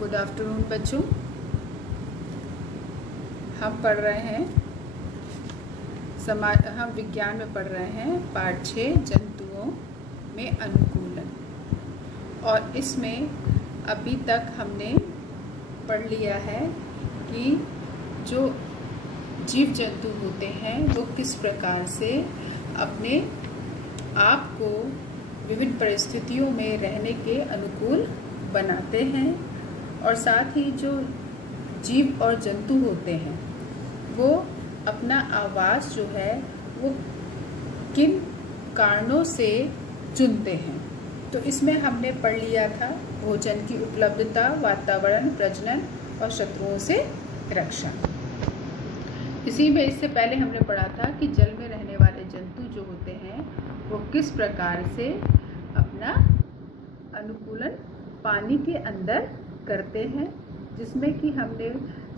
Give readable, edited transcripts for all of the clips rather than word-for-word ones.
Good afternoon बच्चों। हम पढ़ रहे हैं हम विज्ञान में पढ़ रहे हैं पाठ 6 जंतुओं में अनुकूलन। और इसमें अभी तक हमने पढ़ लिया है कि जो जीव जंतु होते हैं वो किस प्रकार से अपने आप को विभिन्न परिस्थितियों में रहने के अनुकूल बनाते हैं, और साथ ही जो जीव और जंतु होते हैं वो अपना आवास जो है वो किन कारणों से चुनते हैं। तो इसमें हमने पढ़ लिया था भोजन की उपलब्धता, वातावरण, प्रजनन और शत्रुओं से रक्षा। इसी में इससे पहले हमने पढ़ा था कि जल में रहने वाले जंतु जो होते हैं वो किस प्रकार से अपना अनुकूलन पानी के अंदर करते हैं, जिसमें कि हमने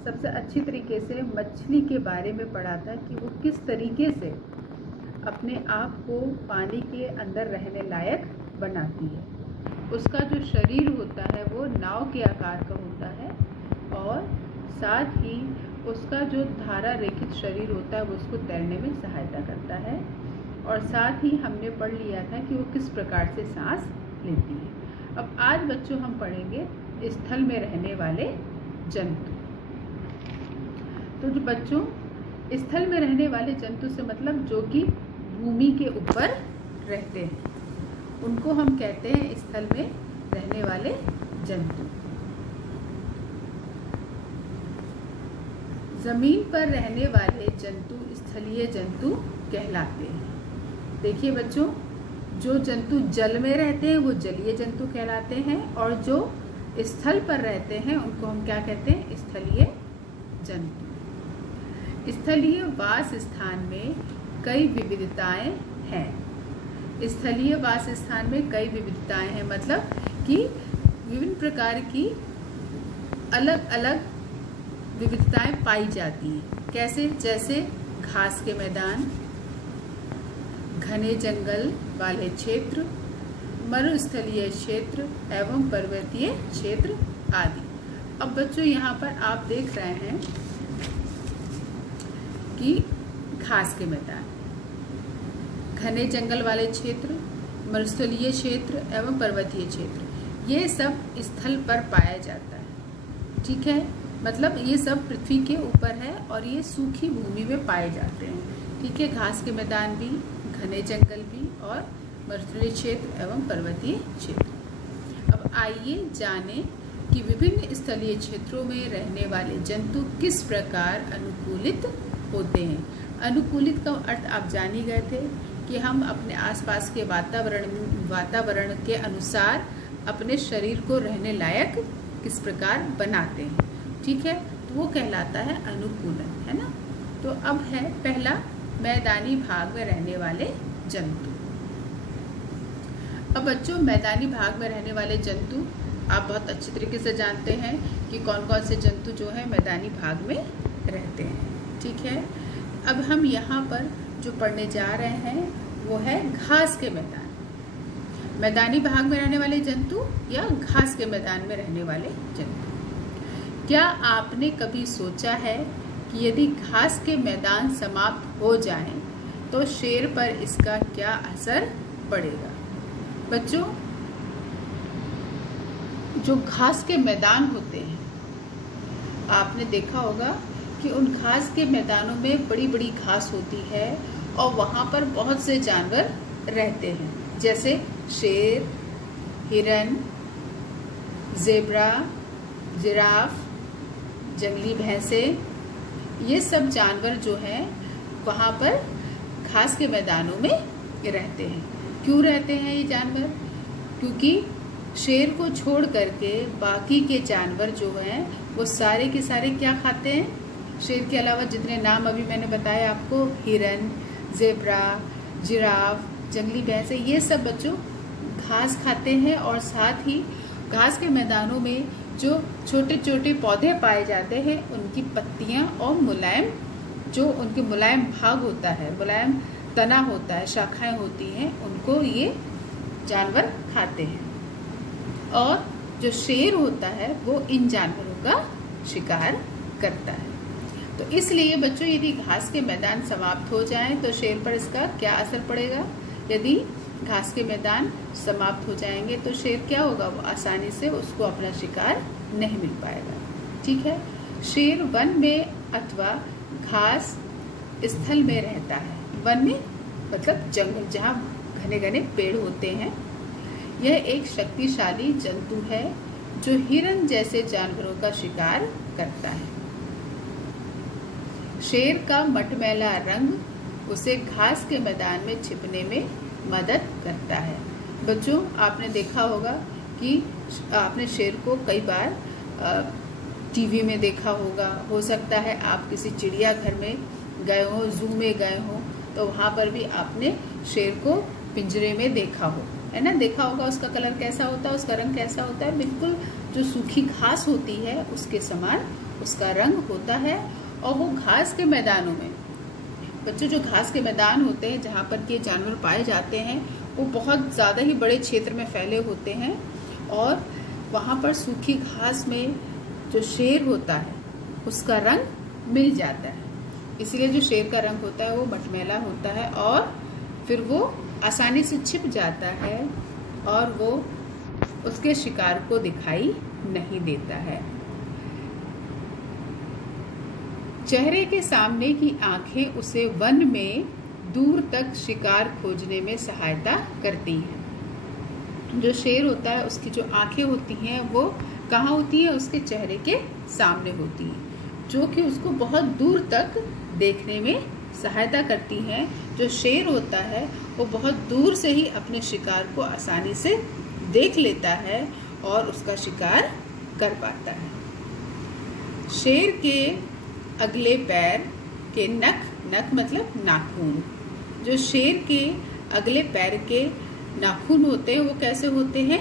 सबसे अच्छी तरीके से मछली के बारे में पढ़ा था कि वो किस तरीके से अपने आप को पानी के अंदर रहने लायक बनाती है। उसका जो शरीर होता है वो नाव के आकार का होता है, और साथ ही उसका जो धारा रेखित शरीर होता है वो उसको तैरने में सहायता करता है। और साथ ही हमने पढ़ लिया था कि वो किस प्रकार से सांस लेती है। अब आज बच्चों हम पढ़ेंगे स्थल में रहने वाले जंतु। तो जो बच्चों स्थल में रहने वाले जंतु से मतलब जो कि भूमि के ऊपर रहते हैं उनको हम कहते हैं स्थल में रहने वाले जंतु। जमीन पर रहने वाले जंतु स्थलीय जंतु कहलाते हैं। देखिए बच्चों, जो जंतु जल में रहते हैं वो जलीय जंतु कहलाते हैं, और जो स्थल पर रहते हैं उनको हम क्या कहते हैं? स्थलीय जंतु। स्थलीय वास स्थान में कई विविधताएं हैं। स्थलीय वास स्थान में कई विविधताएं हैं मतलब कि विभिन्न प्रकार की अलग अलग विविधताएं पाई जाती हैं। कैसे? जैसे घास के मैदान, घने जंगल वाले क्षेत्र, मरुस्थलीय क्षेत्र एवं पर्वतीय क्षेत्र आदि। अब बच्चों यहाँ पर आप देख रहे हैं कि घास के मैदान, घने जंगल वाले क्षेत्र, मरुस्थलीय क्षेत्र एवं पर्वतीय क्षेत्र, ये सब स्थल पर पाया जाता है। ठीक है, मतलब ये सब पृथ्वी के ऊपर है और ये सूखी भूमि में पाए जाते हैं। ठीक है, घास के मैदान भी, घने जंगल भी और मरुस्थलीय क्षेत्र एवं पर्वतीय क्षेत्र। अब आइए जानें कि विभिन्न स्थलीय क्षेत्रों में रहने वाले जंतु किस प्रकार अनुकूलित होते हैं। अनुकूलित का अर्थ आप जान ही गए थे कि हम अपने आसपास के वातावरण के अनुसार अपने शरीर को रहने लायक किस प्रकार बनाते हैं। ठीक है, तो वो कहलाता है अनुकूलन, है ना। तो अब है पहला, मैदानी भाग में रहने वाले जंतु। अब बच्चों, मैदानी भाग में रहने वाले जंतु आप बहुत अच्छी तरीके से जानते हैं कि कौन कौन से जंतु जो है मैदानी भाग में रहते हैं। ठीक है, अब हम यहाँ पर जो पढ़ने जा रहे हैं वो है घास के मैदान। मैदानी भाग में रहने वाले जंतु या घास के मैदान में रहने वाले जंतु। क्या आपने कभी सोचा है कि यदि घास के मैदान समाप्त हो जाएं तो शेर पर इसका क्या असर पड़ेगा? बच्चों, जो घास के मैदान होते हैं आपने देखा होगा कि उन घास के मैदानों में बड़ी बड़ी घास होती है और वहाँ पर बहुत से जानवर रहते हैं, जैसे शेर, हिरन, ज़ेब्रा, जिराफ, जंगली भैंसें। ये सब जानवर जो हैं वहाँ पर घास के मैदानों में रहते हैं। क्यों रहते हैं ये जानवर? क्योंकि शेर को छोड़ करके बाकी के जानवर जो हैं वो सारे के सारे क्या खाते हैं? शेर के अलावा जितने नाम अभी मैंने बताए आपको, हिरन, ज़ेब्रा, जिराफ, जंगली भैंसें, ये सब बच्चों घास खाते हैं। और साथ ही घास के मैदानों में जो छोटे छोटे पौधे पाए जाते हैं उनकी पत्तियां और मुलायम, जो उनके मुलायम भाग होता है, मुलायम तना होता है, शाखाएं होती हैं, उनको ये जानवर खाते हैं। और जो शेर होता है वो इन जानवरों का शिकार करता है। तो इसलिए बच्चों यदि घास के मैदान समाप्त हो जाएं तो शेर पर इसका क्या असर पड़ेगा? यदि घास के मैदान समाप्त हो जाएंगे तो शेर क्या होगा? वो आसानी से उसको अपना शिकार नहीं मिल पाएगा। ठीक है, शेर वन में अथवा घास स्थल में रहता है। वन में मतलब जंगल, जहाँ घने घने पेड़ होते हैं। यह एक शक्तिशाली जंतु है जो हिरन जैसे जानवरों का शिकार करता है। शेर का मटमैला रंग उसे घास के मैदान में छिपने में मदद करता है। बच्चों आपने देखा होगा कि आपने शेर को कई बार टीवी में देखा होगा, हो सकता है आप किसी चिड़ियाघर में गए हो, जू में गए हो, तो वहाँ पर भी आपने शेर को पिंजरे में देखा हो, है ना? देखा होगा उसका कलर कैसा होता है, उसका रंग कैसा होता है। बिल्कुल जो सूखी घास होती है उसके समान उसका रंग होता है। और वो घास के मैदानों में, बच्चों जो घास के मैदान होते हैं जहाँ पर के जानवर पाए जाते हैं वो बहुत ज़्यादा ही बड़े क्षेत्र में फैले होते हैं। और वहाँ पर सूखी घास में जो शेर होता है उसका रंग मिल जाता है। इसलिए जो शेर का रंग होता है वो मटमैला होता है और फिर वो आसानी से छिप जाता है और वो उसके शिकार को दिखाई नहीं देता है। चेहरे के सामने की आंखें उसे वन में दूर तक शिकार खोजने में सहायता करती हैं। जो शेर होता है उसकी जो आंखें होती हैं वो कहाँ होती है? उसके चेहरे के सामने होती हैं, जो कि उसको बहुत दूर तक देखने में सहायता करती हैं। जो शेर होता है वो बहुत दूर से ही अपने शिकार को आसानी से देख लेता है और उसका शिकार कर पाता है। शेर के अगले पैर के नख मतलब नाखून, जो शेर के अगले पैर के नाखून होते हैं वो कैसे होते हैं?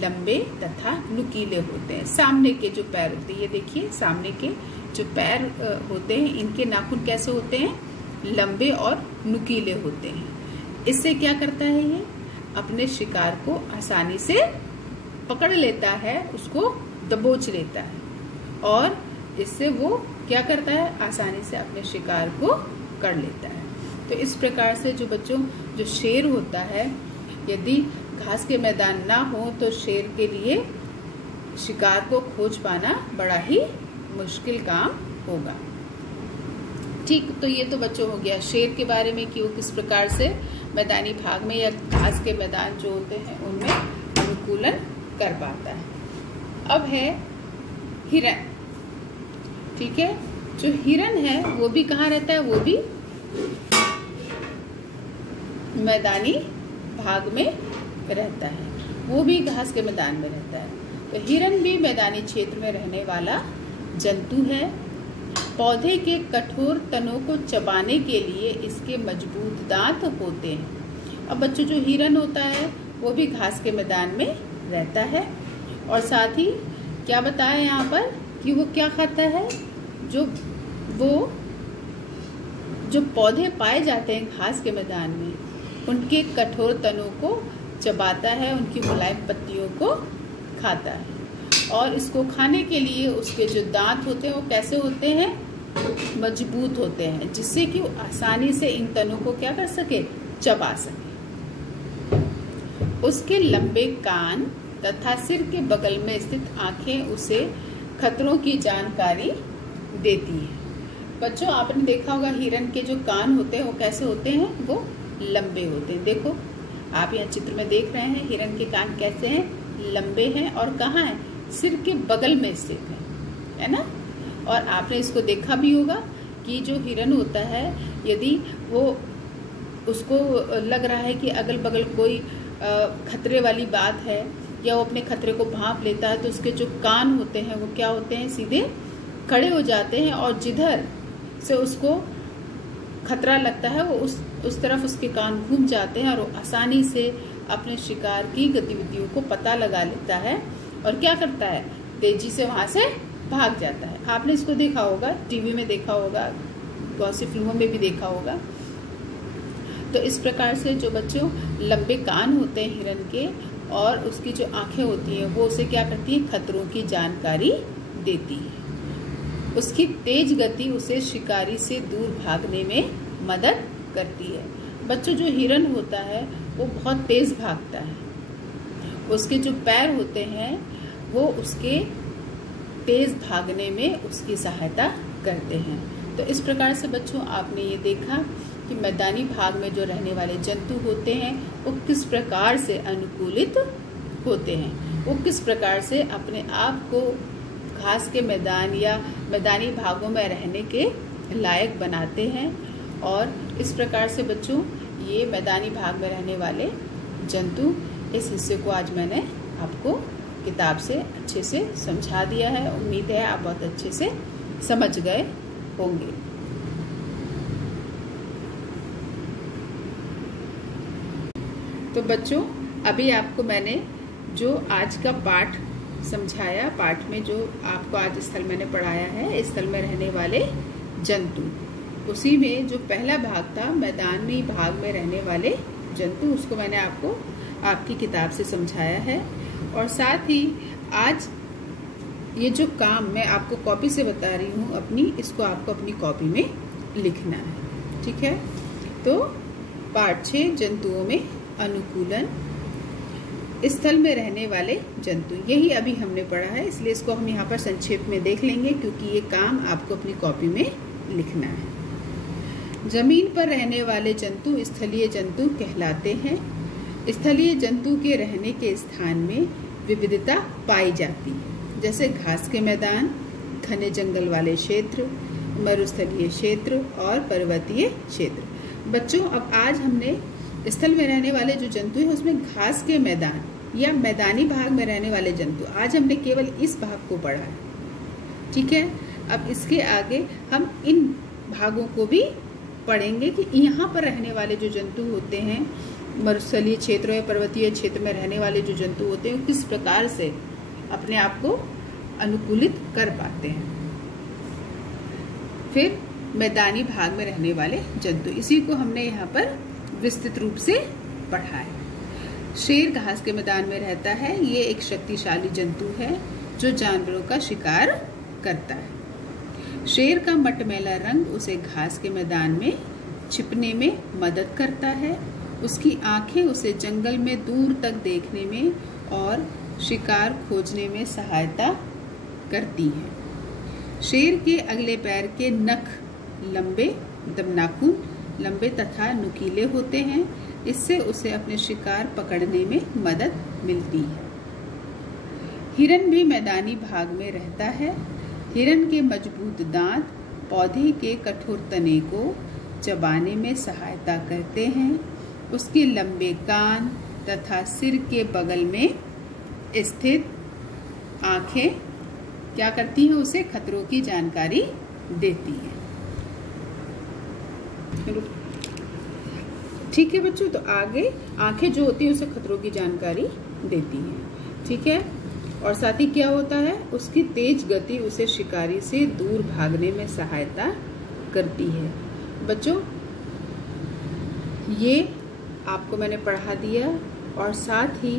लंबे तथा नुकीले होते हैं। सामने के जो पैर होते हैं, ये देखिए सामने के जो पैर होते हैं इनके नाखून कैसे होते हैं? लंबे और नुकीले होते हैं। इससे क्या करता है? ये अपने शिकार को आसानी से पकड़ लेता है, उसको दबोच लेता है और इससे वो क्या करता है? आसानी से अपने शिकार को कर लेता है। तो इस प्रकार से जो बच्चों जो शेर होता है, यदि घास के मैदान ना हो तो शेर के लिए शिकार को खोज पाना बड़ा ही मुश्किल काम होगा। ठीक, तो ये तो बच्चों हो गया शेर के बारे में कि वो किस प्रकार से मैदानी भाग में या घास के मैदान जो होते हैं उनमें अनुकूलन कर पाता है। अब है हिरन। ठीक है, जो हिरन है वो भी कहाँ रहता है? वो भी मैदानी भाग में रहता है, वो भी घास के मैदान में रहता है। तो हिरन भी मैदानी क्षेत्र में रहने वाला जंतु है। पौधे के कठोर तनों को चबाने के लिए इसके मजबूत दांत होते हैं। अब बच्चों जो हिरन होता है वो भी घास के मैदान में रहता है और साथ ही क्या बताया यहाँ पर कि वो क्या खाता है? जो पौधे पाए जाते हैं घास के मैदान में उनके कठोर तनों को चबाता है, उनकी मुलायम पत्तियों को खाता है। और इसको खाने के लिए उसके जो दांत होते हैं वो कैसे होते हैं? मजबूत होते हैं, जिससे कि वो आसानी से इन तनों को क्या कर सके? चबा सके। उसके लंबे कान तथा सिर के बगल में स्थित आंखें उसे खतरों की जानकारी देती हैं। बच्चों आपने देखा होगा हिरन के जो कान होते हैं वो कैसे होते हैं? वो लंबे होते हैं। देखो आप यहाँ चित्र में देख रहे हैं हिरन के कान कैसे हैं? लंबे हैं और कहाँ हैं? सिर के बगल में स्थित है ना? और आपने इसको देखा भी होगा कि जो हिरन होता है यदि वो उसको लग रहा है कि अगल बगल कोई खतरे वाली बात है या वो अपने खतरे को भांप लेता है तो उसके जो कान होते हैं वो क्या होते हैं? सीधे खड़े हो जाते हैं और जिधर से उसको खतरा लगता है वो उस तरफ उसके कान घूम जाते हैं और वो आसानी से अपने शिकार की गतिविधियों को पता लगा लेता है और क्या करता है? तेजी से वहां से भाग जाता है। आपने इसको देखा होगा, टीवी में देखा होगा, बहुत सी फिल्मों में भी देखा होगा। तो इस प्रकार से जो बच्चों लंबे कान होते हैं हिरन के और उसकी जो आंखें होती हैं वो उसे क्या करती हैं, खतरों की जानकारी देती है। उसकी तेज गति उसे शिकारी से दूर भागने में मदद करती है। बच्चों, जो हिरन होता है वो बहुत तेज भागता है, उसके जो पैर होते हैं वो उसके तेज भागने में उसकी सहायता करते हैं। तो इस प्रकार से बच्चों आपने ये देखा कि मैदानी भाग में जो रहने वाले जंतु होते हैं वो किस प्रकार से अनुकूलित होते हैं, वो किस प्रकार से अपने आप को घास के मैदान या मैदानी भागों में रहने के लायक बनाते हैं। और इस प्रकार से बच्चों ये मैदानी भाग में रहने वाले जंतु, इस हिस्से को आज मैंने आपको किताब से अच्छे से समझा दिया है। उम्मीद है आप बहुत अच्छे से समझ गए होंगे। तो बच्चों, अभी आपको मैंने जो आज का पाठ समझाया, पाठ में जो आपको आज स्थल मैंने पढ़ाया है, स्थल में रहने वाले जंतु, उसी में जो पहला भाग था मैदानी भाग में रहने वाले जंतु, उसको मैंने आपको आपकी किताब से समझाया है। और साथ ही आज ये जो काम मैं आपको कॉपी से बता रही हूँ अपनी, इसको आपको अपनी कॉपी में लिखना है, ठीक है। तो पाठ 6 जंतुओं में अनुकूलन, स्थल में रहने वाले जंतु, यही अभी हमने पढ़ा है, इसलिए इसको हम यहाँ पर संक्षेप में देख लेंगे क्योंकि ये काम आपको अपनी कॉपी में लिखना है। जमीन पर रहने वाले जंतु स्थलीय जंतु कहलाते हैं। स्थलीय जंतु के रहने के स्थान में विविधता पाई जाती है, जैसे घास के मैदान, घने जंगल वाले क्षेत्र, मरुस्थलीय क्षेत्र और पर्वतीय क्षेत्र। बच्चों, अब आज हमने स्थल में रहने वाले जो जंतु हैं उसमें घास के मैदान या मैदानी भाग में रहने वाले जंतु, आज हमने केवल इस भाग को पढ़ा है, ठीक है। अब इसके आगे हम इन भागों को भी पढ़ेंगे कि यहाँ पर रहने वाले जो जंतु होते हैं, मरुस्थलीय क्षेत्र या पर्वतीय क्षेत्र में रहने वाले जो जंतु होते हैं किस प्रकार से अपने आप को अनुकूलित कर पाते हैं। फिर मैदानी भाग में रहने वाले जंतु, इसी को हमने यहाँ पर विस्तृत रूप से पढ़ा है। शेर घास के मैदान में रहता है। ये एक शक्तिशाली जंतु है जो जानवरों का शिकार करता है। शेर का मटमैला रंग उसे घास के मैदान में छिपने में मदद करता है। उसकी आंखें उसे जंगल में दूर तक देखने में और शिकार खोजने में सहायता करती हैं। शेर के अगले पैर के नख लंबे, नाखून लंबे तथा नुकीले होते हैं। इससे उसे अपने शिकार पकड़ने में मदद मिलती है। हिरन भी मैदानी भाग में रहता है। हिरन के मजबूत दांत पौधे के कठोर तने को चबाने में सहायता करते हैं। उसके लंबे कान तथा सिर के बगल में स्थित आंखें क्या करती हैं, उसे खतरों की जानकारी देती हैं। ठीक है बच्चों, तो आगे आंखें जो होती हैं उसे खतरों की जानकारी देती हैं, ठीक है। और साथ ही क्या होता है, उसकी तेज गति उसे शिकारी से दूर भागने में सहायता करती है। बच्चों, ये आपको मैंने पढ़ा दिया। और साथ ही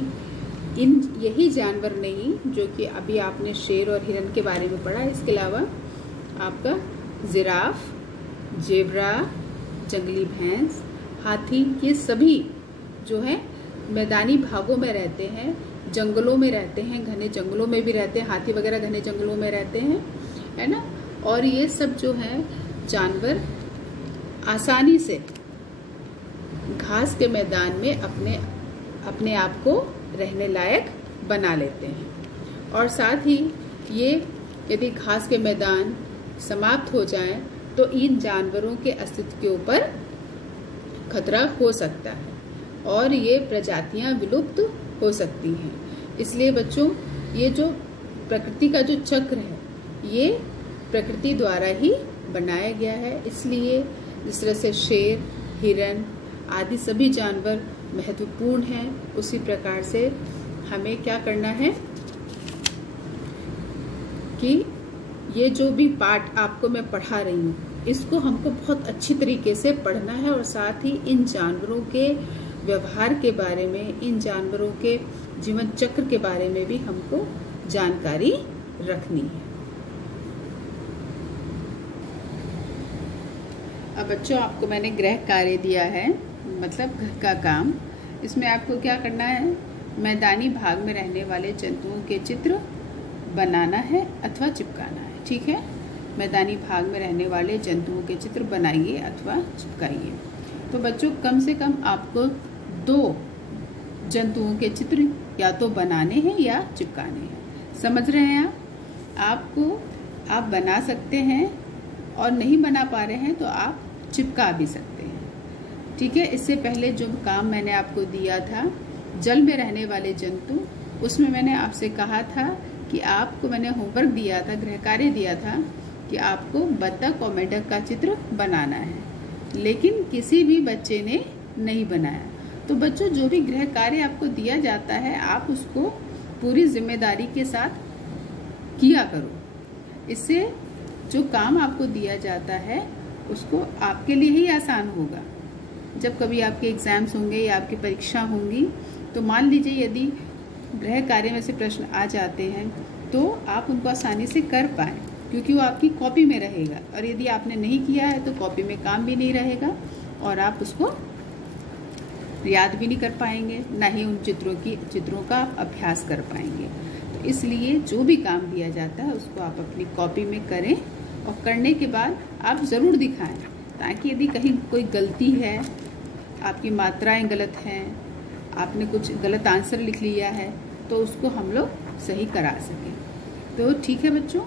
यही जानवर नहीं जो कि अभी आपने शेर और हिरन के बारे में पढ़ा, इसके अलावा आपका जिराफ, जेब्रा, जंगली भैंस, हाथी, ये सभी जो है मैदानी भागों में रहते हैं, जंगलों में रहते हैं, घने जंगलों में भी रहते हैं। हाथी वगैरह घने जंगलों में रहते हैं, है ना। और ये सब जो है जानवर आसानी से घास के मैदान में अपने आप को रहने लायक बना लेते हैं। और साथ ही ये यदि घास के मैदान समाप्त हो जाएं तो इन जानवरों के अस्तित्व के ऊपर खतरा हो सकता है और ये प्रजातियां विलुप्त हो सकती हैं। इसलिए बच्चों, ये जो प्रकृति का जो चक्र है ये प्रकृति द्वारा ही बनाया गया है। इसलिए जिस तरह से शेर, हिरन आदि सभी जानवर महत्वपूर्ण हैं, उसी प्रकार से हमें क्या करना है कि ये जो भी पाठ आपको मैं पढ़ा रही हूँ इसको हमको बहुत अच्छी तरीके से पढ़ना है और साथ ही इन जानवरों के व्यवहार के बारे में, इन जानवरों के जीवन चक्र के बारे में भी हमको जानकारी रखनी है। अब बच्चों, आपको मैंने गृह कार्य दिया है, मतलब घर का काम। इसमें आपको क्या करना है, मैदानी भाग में रहने वाले जंतुओं के चित्र बनाना है अथवा चिपकाना है। ठीक है, मैदानी भाग में रहने वाले जंतुओं के चित्र बनाइए अथवा चिपकाइए। तो बच्चों, कम से कम आपको 2 जंतुओं के चित्र या तो बनाने हैं या चिपकाने हैं। समझ रहे हैं आप बना सकते हैं, और नहीं बना पा रहे हैं तो आप चिपका भी सकते हैं। ठीक है, इससे पहले जो काम मैंने आपको दिया था जल में रहने वाले जंतु, उसमें मैंने आपसे कहा था कि आपको मैंने होमवर्क दिया था, गृह कार्य दिया था कि आपको बतख और मेंढक का चित्र बनाना है, लेकिन किसी भी बच्चे ने नहीं बनाया। तो बच्चों, जो भी गृह कार्य आपको दिया जाता है आप उसको पूरी जिम्मेदारी के साथ किया करो। इससे जो काम आपको दिया जाता है उसको आपके लिए ही आसान होगा। जब कभी आपके एग्जाम्स होंगे या आपकी परीक्षा होंगी, तो मान लीजिए यदि गृह कार्य में से प्रश्न आ जाते हैं तो आप उनको आसानी से कर पाएँ, क्योंकि वो आपकी कॉपी में रहेगा। और यदि आपने नहीं किया है तो कॉपी में काम भी नहीं रहेगा और आप उसको याद भी नहीं कर पाएंगे, ना ही उन चित्रों का अभ्यास कर पाएंगे। तो इसलिए जो भी काम दिया जाता है उसको आप अपनी कॉपी में करें, और करने के बाद आप ज़रूर दिखाएं, ताकि यदि कहीं कोई गलती है, आपकी मात्राएं गलत हैं, आपने कुछ गलत आंसर लिख लिया है, तो उसको हम लोग सही करा सकें। तो ठीक है बच्चों,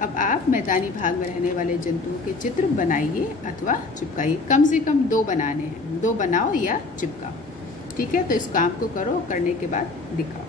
अब आप मैदानी भाग में रहने वाले जंतुओं के चित्र बनाइए अथवा चिपकाइए। कम से कम 2 बनाने हैं, 2 बनाओ या चिपकाओ। ठीक है, तो इस काम को करो, करने के बाद दिखाओ।